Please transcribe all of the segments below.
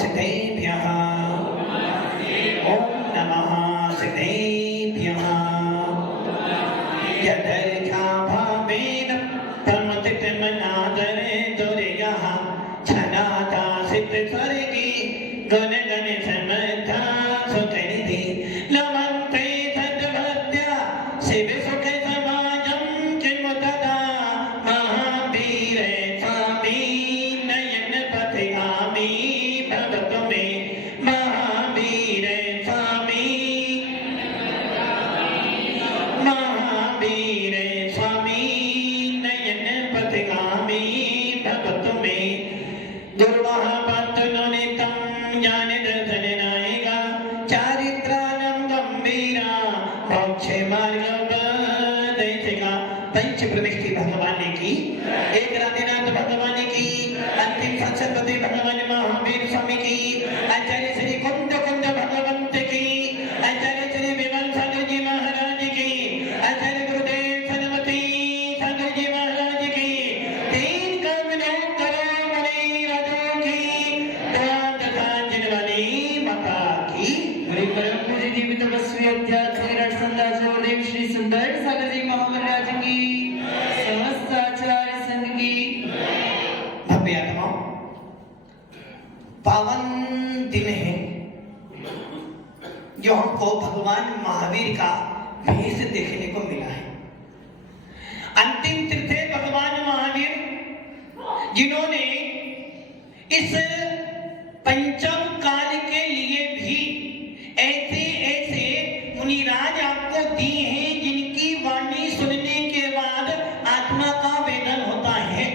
सिद्धेभ्यः ओम नमः सिद्धेभ्यः यदर्घाभावेन प्रमथितमनादरे दुर्यः छनादा सिद्धस्वर्गी गुणगण समर्था सुकृति लमन्ते सद्भक्त्या शिव सुख समाजं चिन्मुतदा महावीर स्वामी नयन पथिगामी भवतु मे महावीर स्वामी नयन पथिगामी भवतु मे दुर्वाह पन्तनुनितं ज्ञान दर्शन नायिका चारित्रानं गंभीरा मोक्षे मार्ग दैतिका पंच प्रविष्टि भगवान की एक राधिनाथ भगवान की अंतिम सत्संगति भगवान महावीर स्वामी की आचार्य श्री कुंद भगवंत की आचार्य श्री विमल सागर जी महाराज की आचार्य गुरुदेव सनमती सागर जी महाराज की तीन कमलों करोमणि राजों की तथा जिनवाली माता की हरि परम पूज्य जीवित तपस्वी अध्यात्म श्री रसंदास गुरुदेव श्री सुंदर सागर जी महाराज की समस्त आचार्य संघ की भव्य आत्माओं पावन दिन है जो हमको भगवान महावीर का भेष देखने को मिला है। अंतिम तीर्थे भगवान महावीर जिन्होंने इस पंचम काल के लिए भी ऐसे ऐसे मुनिराज आपको दिए हैं जिनकी वाणी सुनने के बाद आत्मा का वेदन होता है।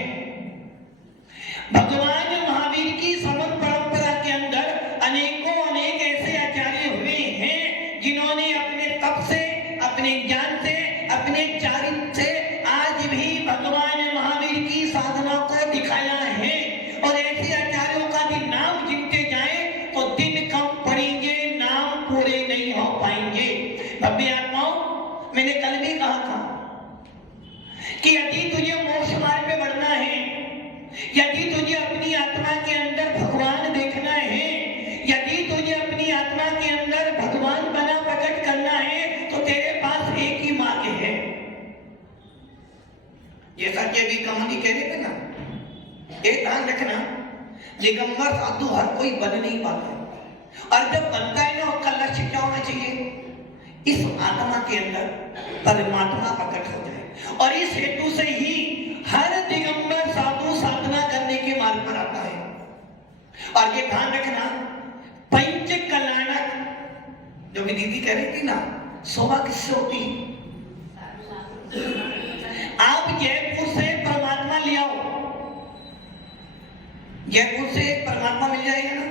भगवान महावीर की समन परंपरा के अंदर अनेकों अनेक ऐसे आचार्य हुए हैं जिन्होंने अपने तप से, अपने ज्ञान से, अपने चारित्र से आज भी भगवान महावीर की साधना को दिखाया है। और ऐसे आचार्यों का भी नाम गिनते जाए तो दिन कम पड़ेंगे, नाम पूरे नहीं हो पाएंगे। भव्य आत्माओं, मैंने कल भी कहा था कि यदि तुझे मोक्ष मार्ग पे बढ़ना है, यदि तुझे अपनी आत्मा के अंदर भगवान देखना है, यदि तुझे अपनी आत्मा के अंदर भगवान बना प्रकट करना है, तो तेरे पास एक ही मार्ग है। जैसा कि अभी कहानी कह रहे थे ना, एक ध्यान रखना, दिगंबर साधु हर कोई बन नहीं पाता, और जब बनता है ना, उसका लक्ष्य क्या होना चाहिए? इस आत्मा के अंदर परमात्मा प्रकट हो जाए। और इस हेतु से ही हर दिगंबर साधु साधना करने के मार्ग पर आता है। और ये ध्यान रखना, पंच कल्याणक जो भी दीदी कह रही थी ना, शोभा किससे होती है? आप जयपुर से परमात्मा ले आओ, जयपुर से परमात्मा मिल जाएगा ना,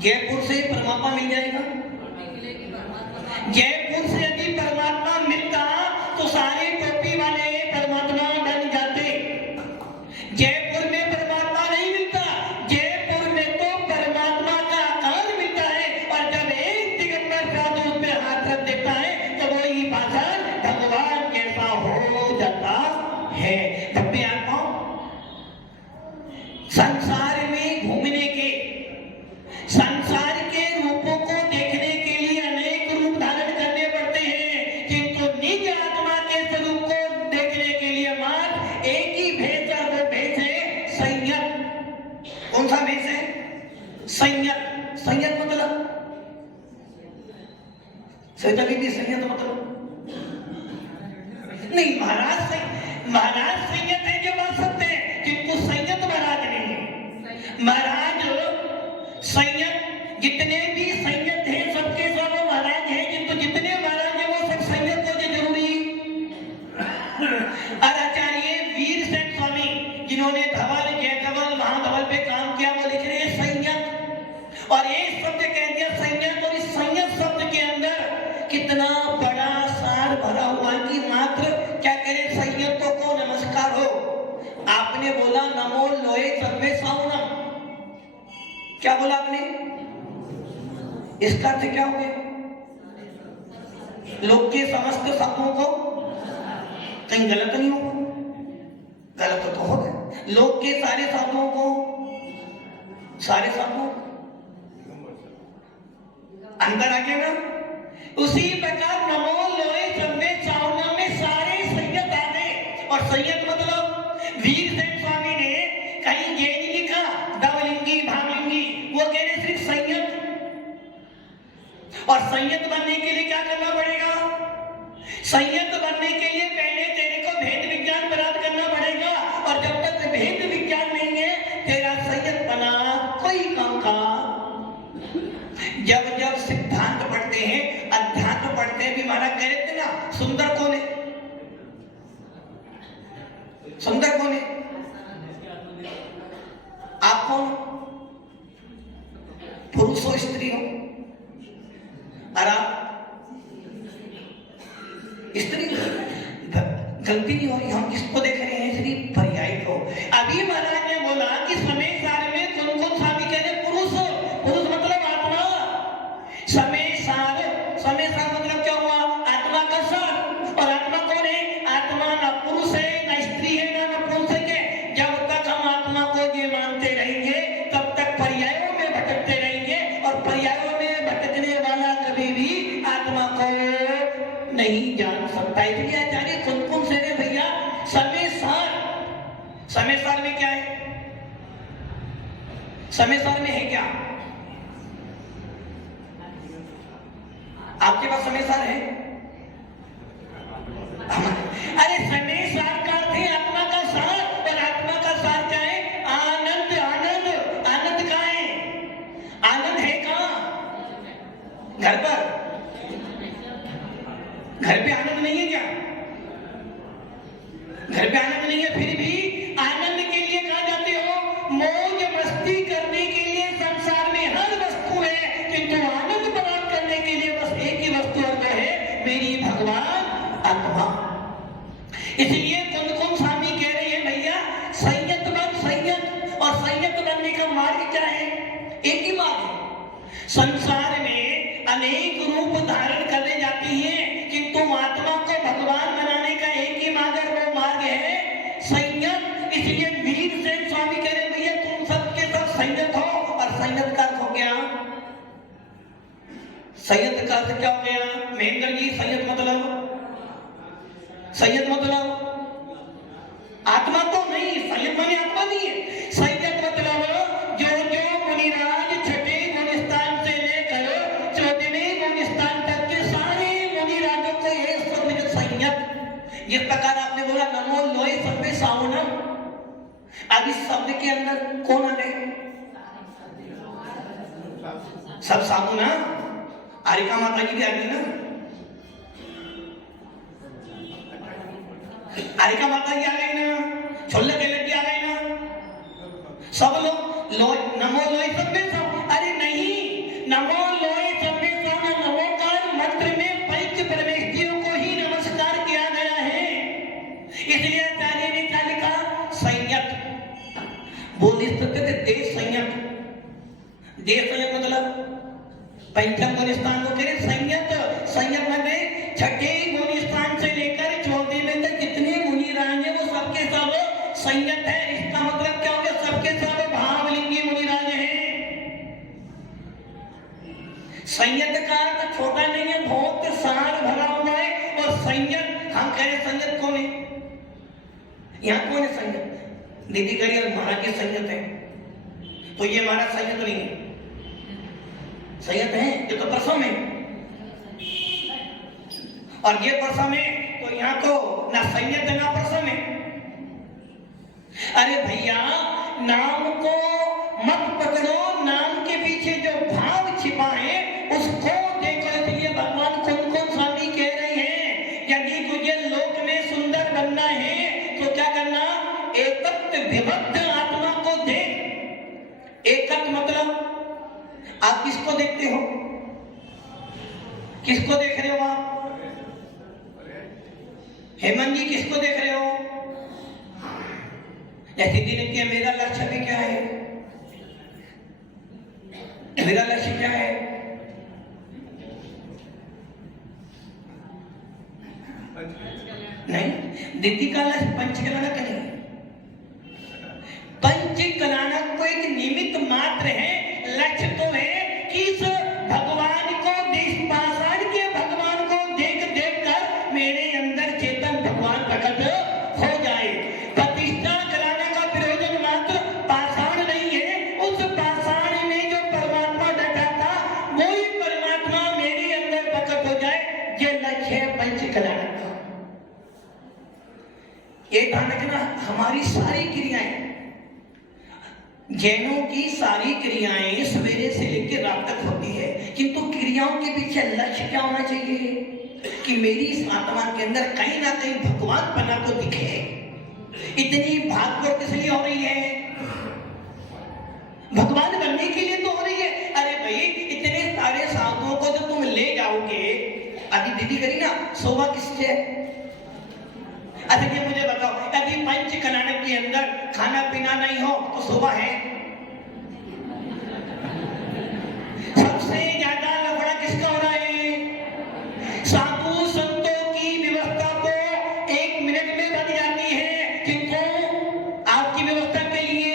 जयपुर से परमात्मा मिल जाएगा। जयपुर से यदि परमात्मा मिलता तो सारे टोपी वाले परमात्मा बन जाते। जयपुर में परमात्मा नहीं मिलता, जयपुर में तो परमात्मा का आकार मिलता है। और जब एक दिगंबर साधु उस पे हाथ रख देता है तो वही भाषण भगवान जैसा हो जाता है। भव्य आत्माओं, संसार में घूमने के, संसार के रूपों को देखने के लिए अनेक रूप धारण करने पड़ते हैं, किंतु निज आत्मा के स्वरूप को देखने के लिए मात्र एक ही भेष है, वो भेष है संयत। कौन सा भेष है? संयत। संयत मतलब संयत मतलब नहीं, महाराज संयत है जो बन सकते हैं, किंतु संयत महाराज नहीं है। महाराज संयत, जितने भी संयत हैं सबके सब महाराज हैं, किंतु जितने महाराज हैं वो सब संयत होने जरूरी। और आचार्य वीर सेन स्वामी जिन्होंने धवल, जयधवल, महाधवल पे काम किया, वो लिख रहे हैं संयत। और एक शब्द कह दिया संयत, और इस संयत शब्द के अंदर कितना बड़ा सार भरा हुआ है कि मात्र क्या करें, संयतों को नमस्कार हो। आपने बोला नमो लोहे सर्वे साउनम, क्या बोला आपने? इसका अर्थ क्या हो गया? लोक के समस्त शब्दों को कहीं गलत नहीं होगा? गलत तो हो गया। लोक के सारे शब्दों को सारे सबको अंदर आ गया ना। उसी प्रकार नमो लोए चंदे चावना में सारे संयत आ गए। और संयत मतलब वीर सेन स्वामी ने कहीं ये नहीं लिखा दवलिंगी भावलिंगी, वो कह रहे सिर्फ संयत। और संयत बनने के लिए क्या करना पड़ेगा? संयत बनने के लिए पहले तेरे को भेद विज्ञान प्राप्त करना पड़ेगा। और जब तक भेद विज्ञान नहीं है तेरा संयत बना कोई काम का। जब जब सिद्धांत पढ़ते हैं, अध्यात्म पढ़ते हैं, भी महाराज कह रहे थे ना सुंदर कौन है? सुंदर कौन है? आप कौन? पुरुष हो स्त्री हो? और आप स्त्री? गलती नहीं हो रही, हम किसको देख रहे हैं? श्री पर्याय को। अभी महाराज ने बोला कि समय सार में कौन कौन स्वामी कह रहे? पुरुष। पुरुष मतलब आत्मा। समय सार मतलब क्या हुआ? आत्मा का सार। और आत्मा कौन है? आत्मा ना पुरुष है, ना स्त्री है, ना नपुंसक है। जब तक हम आत्मा को ये मानते रहेंगे तब तक पर्यायों में भटकते रहेंगे। और पर्यायों में भटकने वाला कभी भी आत्मा को नहीं जान सकता। इसलिए आचार्य कौन कौन से रे भैया? समय सार। समय सार में क्या है? समय सार में है क्या? आपके पास समय सार है? अरे समय सार का अर्थ है आत्मा का सार। और आत्मा का सार क्या है? आनंद। आनंद। आनंद कहाँ है? आनंद है कहाँ? घर पर। घर पे आनंद नहीं है क्या? घर पे आनंद नहीं है, फिर भी आनंद के लिए कहाँ जाते हो? मौज मस्ती करने के लिए संसार में हर वस्तु है, किंतु आनंद प्राप्त करने के लिए बस एक ही वस्तु है, वो है मेरी भगवान आत्मा। इसलिए कौन कौन स्वामी कह रहे हैं भैया संयत बन, संयत। और संयत बनने का मार्ग क्या है? एक ही मार्ग है। संसार में अनेक रूप धारण करने जाती है, किंतु आत्मा को भगवान बनाने का एक ही मार्ग है, वो मार्ग है संयत। इसलिए वीर सेन स्वामी कह रहे भैया तुम सबके सब संयत हो। और संयत का अर्थ हो गया, संयत का अर्थ क्या हो गया महेंद्र जी? संयत मतलब आत्मा तो नहीं, संयत माने आत्मा नहीं है। संयत मतलब जो जो मुनिराज छठे गुण स्थान से लेकर 14वें गुण स्थान तक के सारे मुनिराजों को ये समझ संयत। जिस प्रकार आपने बोला नमो लोए सर्वे सावनम, अब इस शब्द के अंदर कौन आ गए? सब साधु ना? आरिका माता जी की आ गई ना? आरिका माता जी आ गई ना? छोले के लड्डी आ गए ना? सब लोग नमो लोए सर्वे सावनम। अरे नहीं, नमो लोए सर्वे सावनम नमोकार मंत्र में पंच परमेष्ठियों को ही नमस्कार किया गया है। इसलिए आचार्य ने क्या लिखा? संयत। बोलिए देश संयत। देश संयत मतलब पंचम गुण स्थान को कह रहे संयत। संयत मतलब छठे गुण स्थान से लेकर 14वें तक जितने मुनि राज हैं वो सबके सब संयत है। इसका मतलब क्या हो गया? सबके सब भावलिंगी मुनि राज हैं। संयत का अर्थ छोटा नहीं है, बहुत सार भरा हुआ है। और संयत हम कह रहे संयत कौन है? यहाँ कौन है संयत? दीदी करिए महाराज के संयत है, तो ये महाराज संयत नहीं है। संयत है ये तो परसों में, और ये परसों में, तो यहाँ तो ना संयत है ना परसों में। अरे भैया नाम को मत पकड़ो, नाम के पीछे जो भाव छिपा है उसको देखो। इसलिए भगवान कौन कौन स्वामी कह रहे हैं यदि तुझे लोक में सुंदर बनना है तो क्या करना? एकत्व विभक्त आत्मा को देख। एकत्व मतलब आप किसको देखते हो? किसको देख रहे हो आप? हेमंत जी किसको देख रहे हो? जैसे दिन के मेरा लक्ष्य भी क्या है? मेरा लक्ष्य क्या है? नहीं, दीदी का लक्ष्य पंचकलानक नहीं। पंचकलानक को एक निमित्त मात्र है जैनों की सारी क्रियाएं सवेरे से लेकर रात तक होती है, किंतु क्रियाओं के पीछे लक्ष्य क्या होना चाहिए कि मेरी इस आत्मा के अंदर कहीं ना कहीं भगवान बना तो दिखे। इतनी भागदौड़ किस लिए हो रही है? भगवान बनने के लिए तो हो रही है। अरे भाई, इतने सारे साधुओं को जो तुम ले जाओगे, अभी दीदी करी ना, शोभा किससे? अच्छा ये मुझे बताओ, यदि पंच कल्याण के अंदर खाना पीना नहीं हो तो शोभा है? सबसे ज्यादा लफड़ा किसका हो रहा है? साधु संतों की व्यवस्था तो 1 मिनट में बन जाती है, किंतु आपकी व्यवस्था के लिए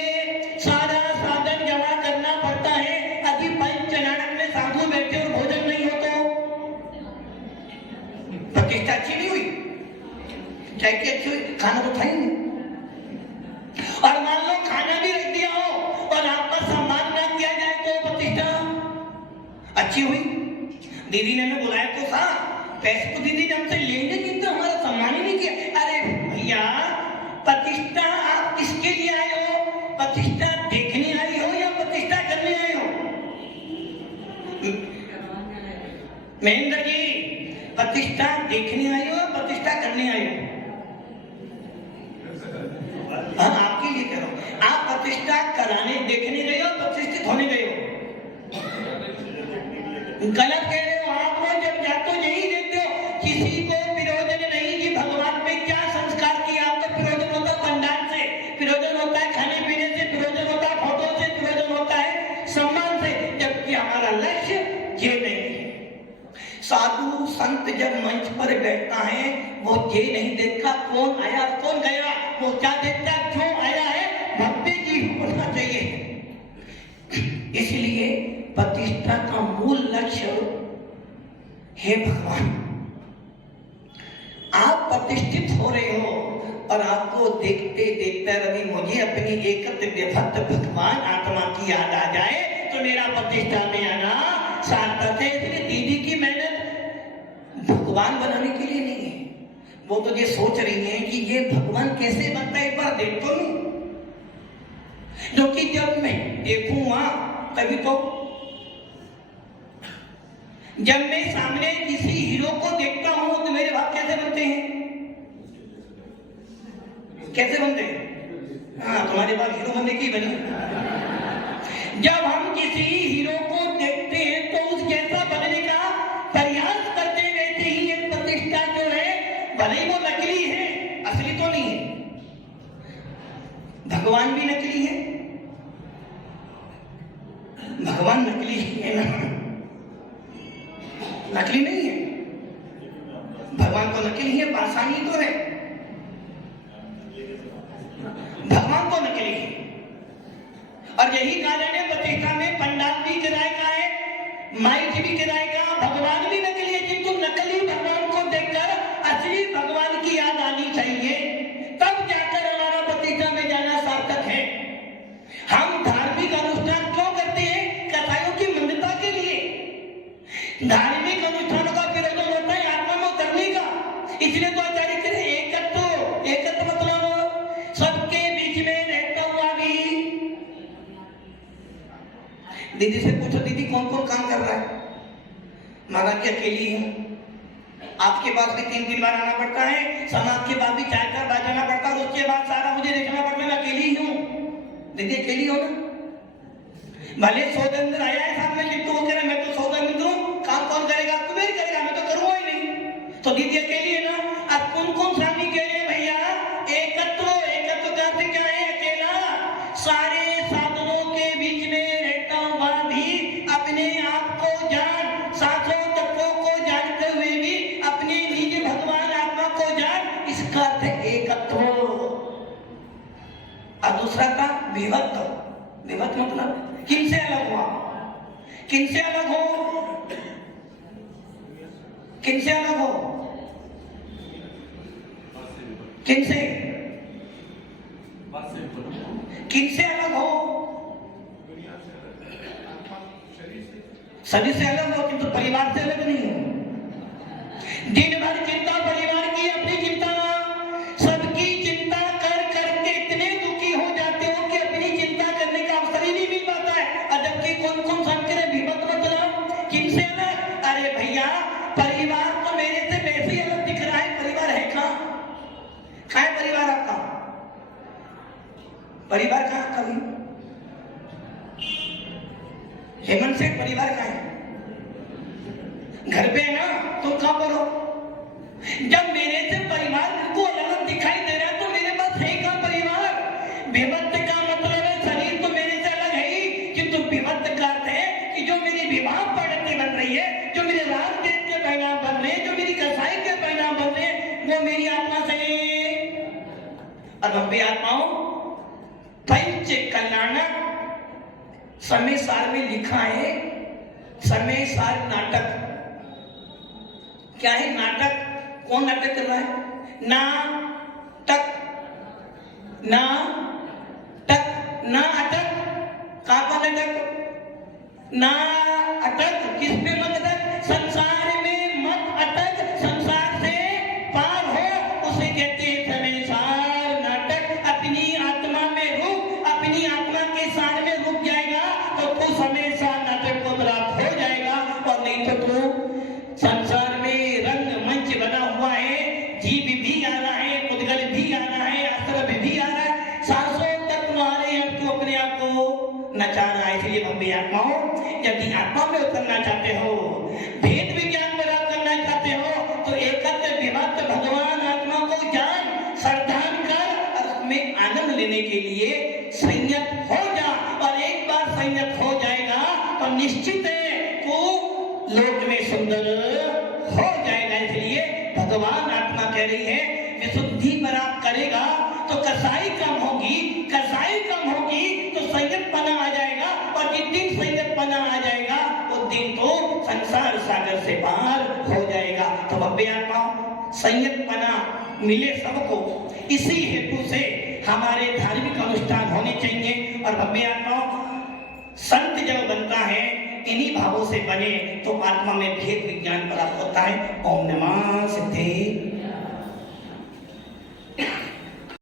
सारा साधन जमा करना पड़ता है। यदि पंच कल्याण में साधु बैठे और भोजन नहीं हो तो प्रतिष्ठा अच्छी नहीं हुई, चाय की अच्छी हुई, खाना तो था ही नहीं। और मान लो खाना भी रख दिया हो और आपका सम्मान ना किया जाए तो प्रतिष्ठा अच्छी हुई? दीदी ने हमें बुलाया तो था, पैसे तो दीदी ने हमसे लेने की, तो हमारा सम्मान ही नहीं किया। अरे भैया, प्रतिष्ठा आप किसके लिए आए हो? प्रतिष्ठा देखने आई हो या प्रतिष्ठा करने आए हो? महेंद्र जी, प्रतिष्ठा देखने आई हो, प्रतिष्ठा करने आई हो? हाँ, आपके लिए कह रहा हूं। आप प्रतिष्ठा कराने देखने गए हो, प्रतिष्ठित होने गए हो? गलत कह रहे हो आप लोग। जब जाते हो यही देखते हो, किसी को प्रयोजन नहीं कि भगवान में क्या संस्कार किया। आपको प्रयोजन होता है पंडाल से, प्रयोजन होता है खाने पीने से, प्रयोजन होता है फोटो से, प्रयोजन होता है सम्मान से, जबकि हमारा लक्ष्य ये नहीं है। साधु संत जब मंच पर बैठता है, वो ये नहीं देखता कौन आया कौन गया, वो क्या देखता क्यों आया है, भक्ति जी होना चाहिए। इसलिए प्रतिष्ठा का मूल लक्ष्य है भगवान। आप प्रतिष्ठित हो रहे हो और आपको देखते देखते यदि मुझे अपनी एकत्र विभक्त भगवान आत्मा की याद आ जाए तो मेरा प्रतिष्ठा में आना सार्थक है। इसलिए दीदी की मेहनत भगवान बनाने के लिए नहीं है। वो तो ये सोच रही है कि ये भगवान कैसे बनता है, एक बार देख तो लूं। क्योंकि जब मैं देखूंगा तभी तो, जब मैं सामने किसी हीरो को देखता हूं तो मेरे भाव कैसे बनते हैं? कैसे बनते हैं? हाँ, तुम्हारे भाव हीरो बनने की बनी। जब हम किसी हीरो को देखते हैं तो उस जैसा बनने का प्रयास करते रहते ही एक प्रतिष्ठा जो है, भले ही वो नकली है, असली तो नहीं है। भगवान भी नकली है, भगवान नकली है ना? नकली नहीं है, भगवान तो नकली है, पाषाणी तो है, भगवान तो नकली है। और यही कारण है प्रतिष्ठा में पंडाल भी किराए का है, माइक भी किराए का, भगवान भी नकली है। किंतु नकली भगवान को देखकर असली भगवान की याद आनी चाहिए, तब जाकर हमारा प्रतिष्ठा में जाना सार्थक है। हम धार्मिक अनुष्ठान क्यों करते हैं? कथाओं की मंदता के लिए। धार्मिक अनुष्ठानों का प्रयोजन होता है आत्मा में करने का। इसलिए तो आचार्य करें एकत्व मतलब सबके बीच में रहता हुआ भी। दीदी से पूछो, दीदी कौन कौन काम कर रहा है? महाराज की अकेली है, आपके पास भी 3 बार आना पड़ता है, समाज के बाद भी 4 बार जाना पड़ता है, उसके बाद सारा मुझे देखना पड़ता है। मैं अकेली ही हूँ। दीदी अकेली हो ना? भले सौदेंद्र आया है साथ में, लिट्टू वो कह रहे मैं तो सौदेंद्र हूँ, काम कौन करेगा? तुम्हें ही करेगा, मैं तो करूँगा ही नहीं। तो दीदी अकेली है ना? अब कौन स्वामी कह रहे हैं भैया एकत्व का अर्थ क्या है? अकेला। सारे साधनों के बीच में रहता हुआ भी अपने आप को जान, सातों तत्वों को जानते हुए भी अपने निज भगवान आत्मा को जान, इसका अर्थ एकत्व। और दूसरा था विभक्त। विभक्त मतलब किनसे अलग हुआ? किनसे अलग हो? किनसे अलग हो? किनसे? किनसे अलग हो? सभी से अलग हो, किंतु परिवार से अलग नहीं हो। दिन भर चिंता परिवार की, अपनी चिंता, सबकी चिंता कर करके इतने दुखी हो जाते हो कि अपनी चिंता करने का अवसर हेमंत सेठ परिवार का है, घर पे है ना, तुम कहां पर हो? जब मेरे से परिवार को अलग दिखाई दे रहा है तो मेरे पास है कहां परिवार? विभक्त का मतलब है शरीर तो मेरे से अलग है ही, किंतु विभक्त का अर्थ है कि जो मेरी विवाह पद्धति बन रही है, जो मेरे राग देव के परिणाम बन रहे हैं, जो मेरी कसाई के परिणाम बन रहे हैं, वो मेरी आत्मा से। और भव्य आत्माओं, पंच कल्याण समय सार में लिखा है, समय सार नाटक। क्या है नाटक? कौन नाटक कर रहा है? ना टक ना टक ना अटक। कहां पर अटक? ना अटक। किस पे मत अटक? संसार में मत अटक, संसार से पार हो, उसे कहते हैं समय सार नाटक। अपनी आत्मा में रुक, अपनी आत्मा के सार में रुक जाएगा तो तू समय सार नाटक को प्राप्त हो जाएगा, और नहीं तो तू संसार में रंग मंच बना हुआ है, जीव भी आ रहा है, मुद्गल भी आ रहा है, आश्रम भी आ रहा है, सांसों तक तुम्हारे हैं, तू अपने आप को नचा रहा है। इसलिए भव्य आत्माओं, यदि आत्मा में उतरना चाहते हो, भेद विज्ञान प्राप्त करना चाहते हो, तो एकत्र विभक्त भगवान आत्मा को जान, श्रद्धान कर, और उसमें आनंद लेने के लिए संयत हो जा। और एक बार संयत हो जाएगा तो निश्चित है तू लोक में सुंदर हो जाएगा। इसलिए भगवान आत्मा कह रही है, विशुद्धि प्राप्त करेगा तो कसाई कम होगी, कसाई कम होगी तो संयतपना आ जाएगा, और जिस दिन संयतपना आ जाएगा उस दिन तो संसार सागर से पार हो जाएगा। तो भव्य आत्माओं, संयतपना मिले सबको, इसी हेतु से हमारे धार्मिक अनुष्ठान होने चाहिए। और भव्य आत्माओं, संत जब बनता है, इन्हीं भावों से बने तो आत्मा में भेद विज्ञान प्राप्त होता है। ओम नमः सिद्धे।